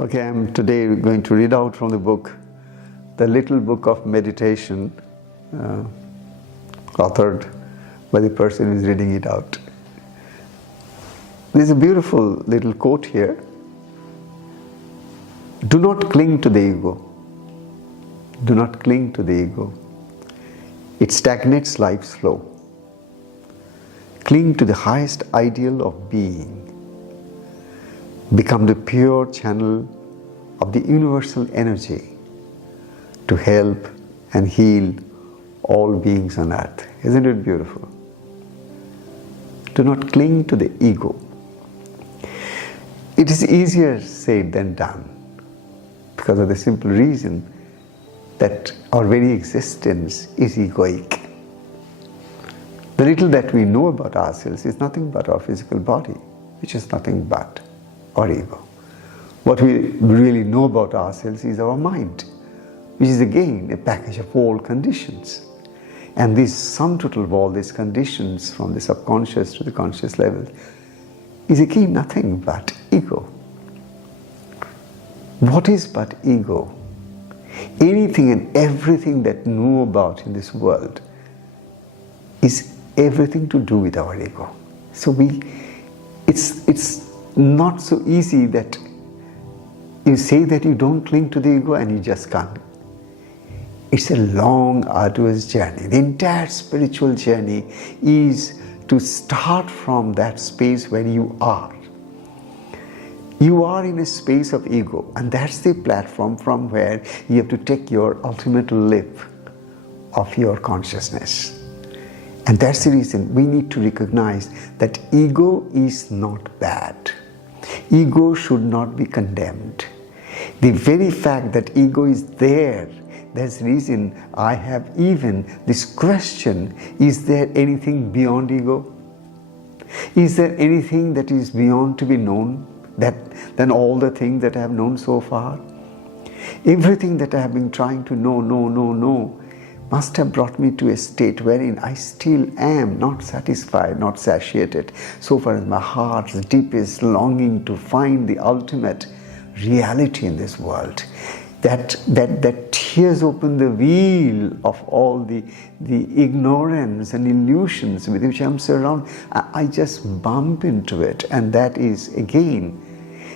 Okay, I'm today going to read out from the book, The Little Book of Meditation, authored by the person who is reading it out. There's a beautiful little quote here. Do not cling to the ego. Do not cling to the ego. It stagnates life's flow. Cling to the highest ideal of being. Become the pure channel of the universal energy to help and heal all beings on earth. Isn't it beautiful? Do not cling to the ego. It is easier said than done because of the simple reason that our very existence is egoic. The little that we know about ourselves is nothing but our physical body, which is nothing but our ego. What we really know about ourselves is our mind, which is again a package of all conditions. And this sum total of all these conditions from the subconscious to the conscious level is again nothing but ego. What is but ego? Anything and everything that we know about in this world is everything to do with our ego. So it's not so easy that you say that you don't cling to the ego and you just can't. It's a long, arduous journey. The entire spiritual journey is to start from that space where you are. You are in a space of ego, and that's the platform from where you have to take your ultimate leap of your consciousness. And that's the reason we need to recognize that ego is not bad. Ego should not be condemned. The very fact that ego is there, that's the reason I have even this question, is there anything beyond ego? Is there anything that is beyond to be known than all the things that I have known so far? Everything that I have been trying to know, must have brought me to a state wherein I still am not satisfied, not satiated, so far as my heart's deepest longing to find the ultimate reality in this world. That tears open the wheel of all the ignorance and illusions with which I'm surrounded. I just bump into it, and that is again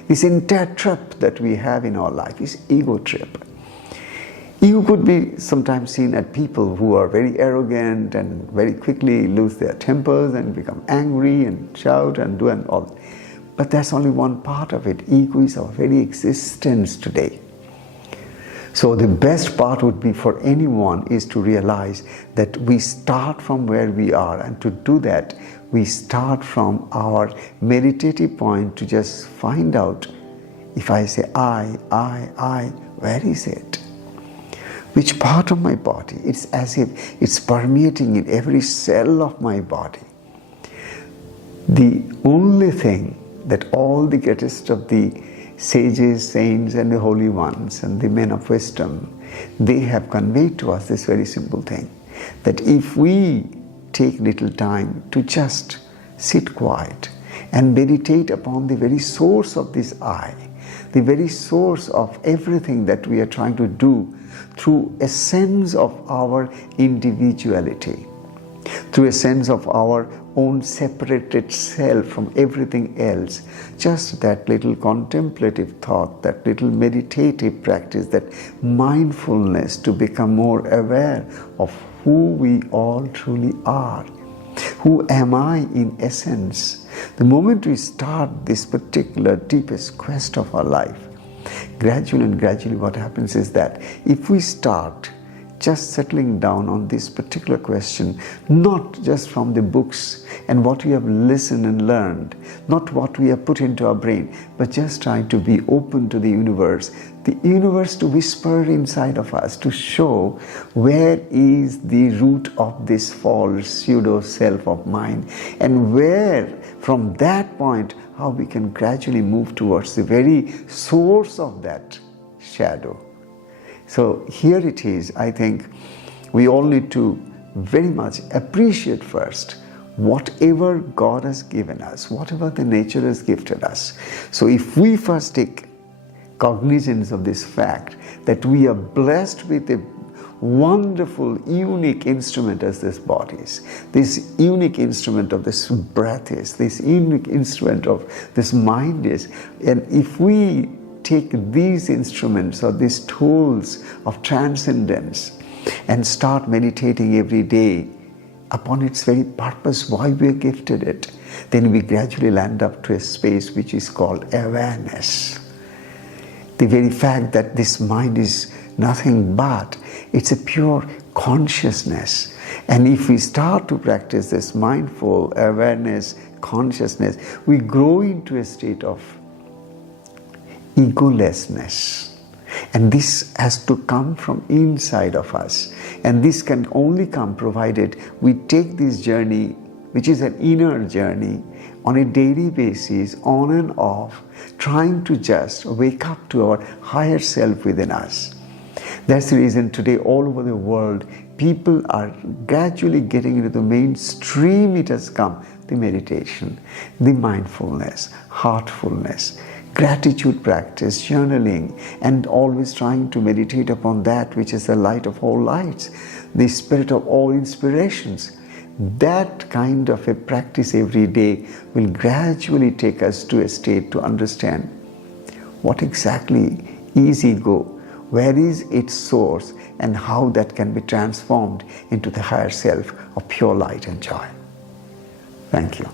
this entire trip that we have in our life is ego trip. Ego could be sometimes seen at people who are very arrogant and very quickly lose their tempers and become angry and shout and do and all. But that's only one part of it. Ego is our very existence today. So the best part would be for anyone is to realize that we start from where we are, and to do that we start from our meditative point to just find out, if I say I, where is it? Which part of my body? It's as if it's permeating in every cell of my body. The only thing that all the greatest of the sages, saints and the holy ones and the men of wisdom, they have conveyed to us this very simple thing, that if we take little time to just sit quiet and meditate upon the very source of this I, the very source of everything that we are trying to do, through a sense of our individuality, through a sense of our own separated self from everything else, just that little contemplative thought, that little meditative practice, that mindfulness to become more aware of who we all truly are. Who am I in essence? The moment we start this particular deepest quest of our life, gradually what happens is that if we start just settling down on this particular question, not just from the books and what we have listened and learned, not what we have put into our brain, but just trying to be open to the universe to whisper inside of us, to show where is the root of this false pseudo self of mine, and where from that point how we can gradually move towards the very source of that shadow. So here it is. I think we all need to very much appreciate first whatever God has given us, whatever the nature has gifted us. So if we first take cognizance of this fact that we are blessed with a wonderful, unique instrument as this body is. This unique instrument of this breath is. This unique instrument of this mind is. And if we take these instruments or these tools of transcendence and start meditating every day upon its very purpose, why we are gifted it, then we gradually land up to a space which is called awareness. The very fact that this mind is nothing but, it's a pure consciousness. And if we start to practice this mindful awareness, consciousness, we grow into a state of egolessness. And this has to come from inside of us. And this can only come provided we take this journey, which is an inner journey, on a daily basis, on and off, trying to just wake up to our higher self within us. That's the reason today all over the world, people are gradually getting into the mainstream. It has come, the meditation, the mindfulness, heartfulness, gratitude practice, journaling, and always trying to meditate upon that which is the light of all lights, the spirit of all inspirations. That kind of a practice every day will gradually take us to a state to understand what exactly is ego, where is its source, and how that can be transformed into the higher self of pure light and joy. Thank you.